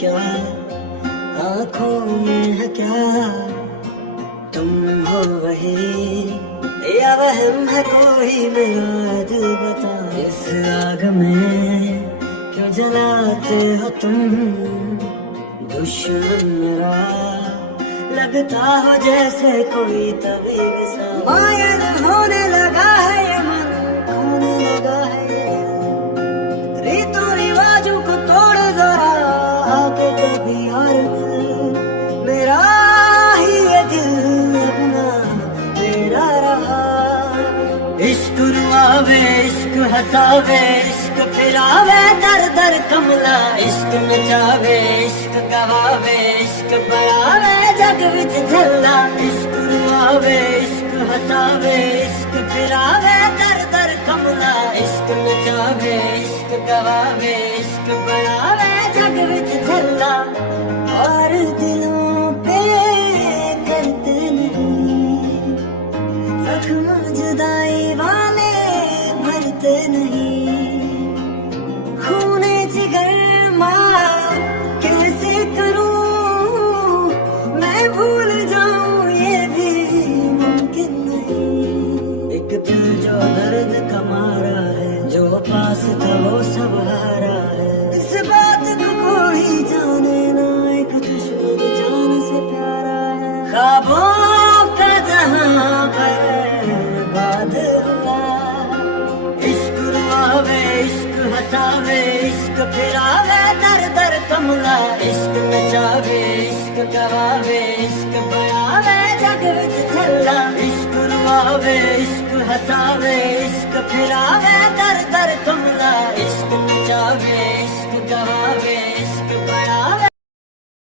क्या, आंखों में है क्या, तुम हो वही या वहम है कोई मेरा दिल बता। इस आग में क्यों जलाते हो तुम, दुश्मन मेरा लगता हो जैसे कोई तबीब सा। मायल होने लगा है ये मन, खोने लगा है ये दिल, रीतों रिवाजों को तोड़ जरा आके कभी और मिल। मेरा ही ये दिल अपना मेरा रहा। इश्क रुआवे, इश्क हंसावे, इश्क फिरावे दर दर कमला। इश्क नचावे, इश्क गवावे, इश्क बढ़ावे जग विच झल्ला। इश्क रुआवे, इश्क हंसावे, इश्क फिरावे दर दर कमला। इश्क नचावे, इश्क गवावे, इश्क बढ़ावे जग विच झल्ला। और दिलों पे करते नहीं जख्म जुदाई वाले भरते नहीं। खूने जिगर माँ कैसे करूं मैं भूल जाऊं ये भी मुमकिन नहीं। एक दिल जो दर्द का मारा है, जो पास था वो सब हारा है। इस बात को कोई जाने ना, एक दुश्मन जान से प्यारा है। ख्वाबों का जहां बर्बाद हुआ। इश्क रुआवे, इश्क हंसावे, इश्क फिरावे दर दर कमला। इश्क नचावे, इश्क गवावे, इश्क बढ़ावे जग विच झल्ला। इश्क रुआवे, इश्क हंसावे, इश्क फिरावे दर दर कमला। इश्क नचावे, इश्क गवावे।